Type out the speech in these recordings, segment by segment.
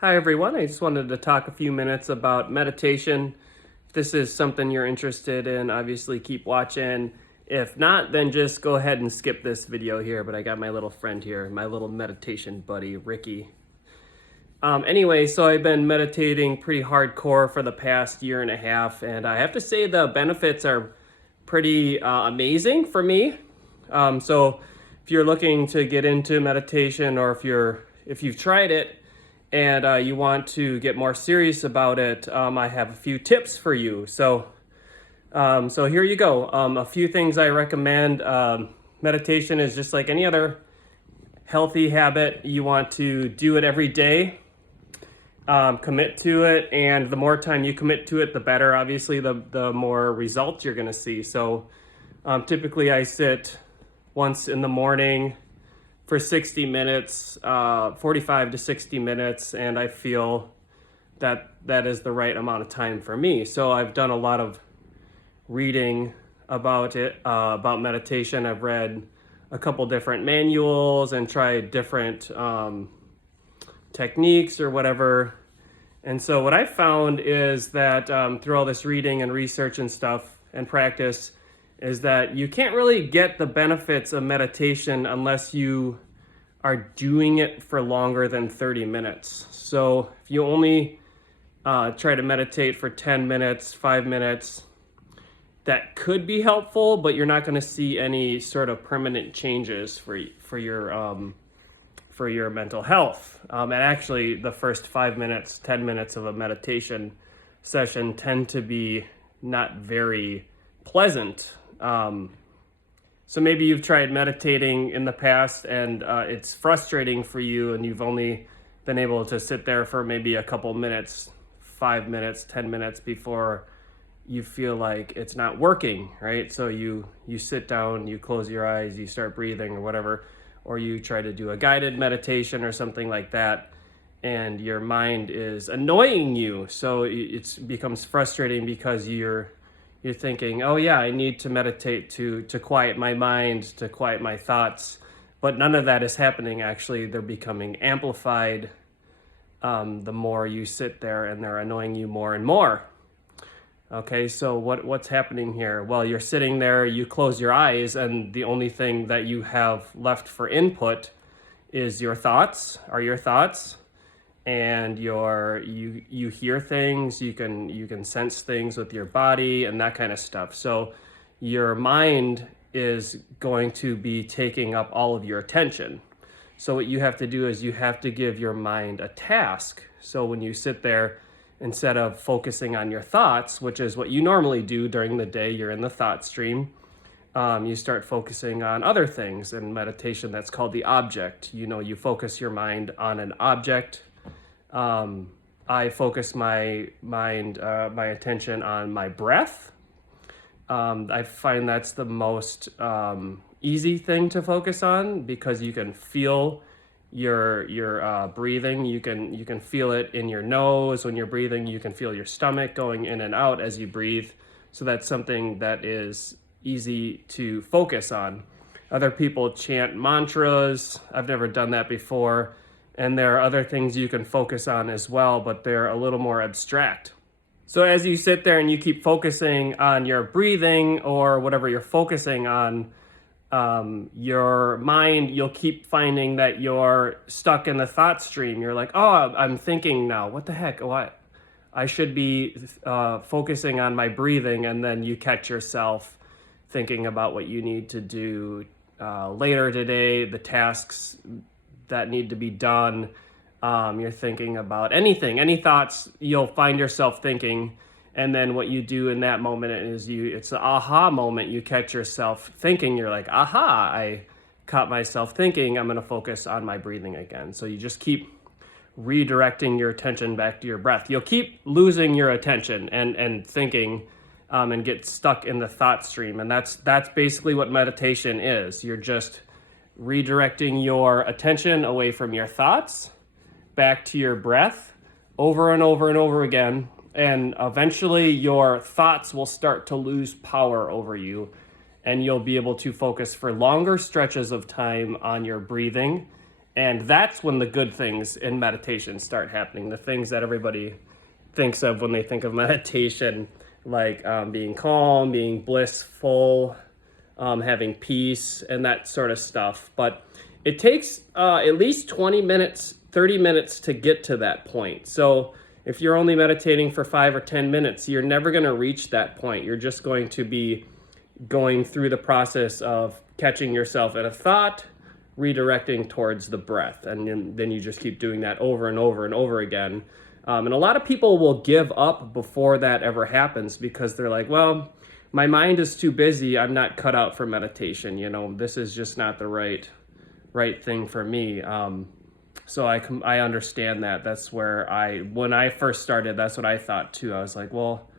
Hi everyone, I just wanted to talk a few minutes about meditation. If this is something you're interested in, obviously keep watching. If not, then just go ahead and skip this video here, but I got my little friend here, my little meditation buddy, Ricky. Anyway, so I've been meditating pretty hardcore for the past year and a half, and I have to say the benefits are pretty amazing for me. So if you're looking to get into meditation, or if you've tried it, and you want to get more serious about it, I have a few tips for you. So here you go. A few things I recommend. Meditation is just like any other healthy habit. You want to do it every day, commit to it, and the more time you commit to it, the better. Obviously, the more results you're going to see. So typically I sit once in the morning for 60 minutes, 45 to 60 minutes, and I feel that that is the right amount of time for me. So I've done a lot of reading about it, about meditation. I've read a couple different manuals and tried different techniques or whatever. And so what I found is that through all this reading and research and stuff and practice, is that you can't really get the benefits of meditation unless you are doing it for longer than 30 minutes. So if you only try to meditate for 10 minutes, 5 minutes, that could be helpful, but you're not going to see any sort of permanent changes for your mental health. And actually, the first 5 minutes, 10 minutes of a meditation session tend to be not very pleasant. So maybe you've tried meditating in the past and it's frustrating for you, and you've only been able to sit there for maybe a couple minutes, 5 minutes, 10 minutes before you feel like it's not working, right? So you sit down, you close your eyes, you start breathing or whatever, or you try to do a guided meditation or something like that, and your mind is annoying you. So it becomes frustrating because you're thinking, oh yeah, I need to meditate to quiet my mind, to quiet my thoughts, but none of that is happening. Actually, they're becoming amplified the more you sit there, and they're annoying you more and more. Okay, so what's happening here? Well, you're sitting there, you close your eyes, and the only thing that you have left for input is your thoughts, and you hear things, you can sense things with your body and that kind of stuff. So your mind is going to be taking up all of your attention. So what you have to do is you have to give your mind a task. So when you sit there, instead of focusing on your thoughts, which is what you normally do during the day, you're in the thought stream, you start focusing on other things. In meditation, that's called the object. You focus your mind on an object. I focus my attention on my breath. I find that's the most easy thing to focus on, because you can feel your breathing. You can feel it in your nose when you're breathing. You can feel your stomach going in and out as you breathe. So that's something that is easy to focus on. Other people chant mantras. I've never done that before. And there are other things you can focus on as well, but they're a little more abstract. So as you sit there and you keep focusing on your breathing or whatever you're focusing on, your mind, you'll keep finding that you're stuck in the thought stream. You're like, oh, I'm thinking now. What the heck? What? I should be focusing on my breathing, and then you catch yourself thinking about what you need to do later today, the tasks that need to be done. You're thinking about anything, any thoughts you'll find yourself thinking. And then what you do in that moment is it's the aha moment. You catch yourself thinking, you're like, aha, I caught myself thinking, I'm going to focus on my breathing again. So you just keep redirecting your attention back to your breath. You'll keep losing your attention and thinking and get stuck in the thought stream. And that's basically what meditation is. You're just redirecting your attention away from your thoughts back to your breath over and over and over again. And eventually your thoughts will start to lose power over you, and you'll be able to focus for longer stretches of time on your breathing And that's when the good things in meditation start happening. The things that everybody thinks of when they think of meditation, like being calm, being blissful, having peace, and that sort of stuff. But it takes at least 20 minutes, 30 minutes to get to that point. So if you're only meditating for 5 or 10 minutes, you're never going to reach that point. You're just going to be going through the process of catching yourself in a thought, redirecting towards the breath. And then you just keep doing that over and over and over again. And a lot of people will give up before that ever happens because they're like, well, my mind is too busy. I'm not cut out for meditation. This is just not the right thing for me. So I understand that. That's where when I first started, that's what I thought too. I was like, well,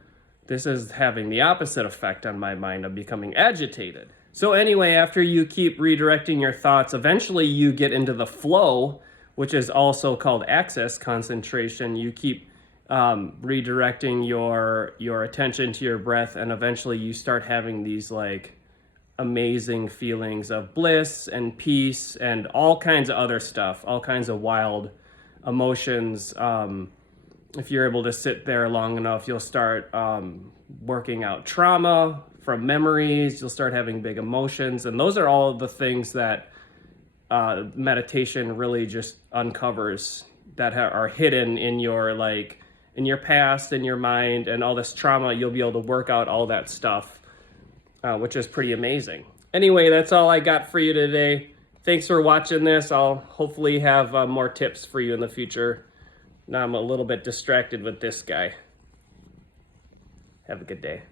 this is having the opposite effect on my mind. I'm becoming agitated. So anyway, after you keep redirecting your thoughts, eventually you get into the flow, which is also called access concentration. You keep redirecting your attention to your breath, and eventually you start having these like amazing feelings of bliss and peace and all kinds of other stuff, all kinds of wild emotions. If you're able to sit there long enough, you'll start working out trauma from memories. You'll start having big emotions. And those are all the things that meditation really just uncovers that are hidden in your past, in your mind, and all this trauma. You'll be able to work out all that stuff, which is pretty amazing. Anyway, that's all I got for you today. Thanks for watching this. I'll hopefully have more tips for you in the future. Now I'm a little bit distracted with this guy. Have a good day.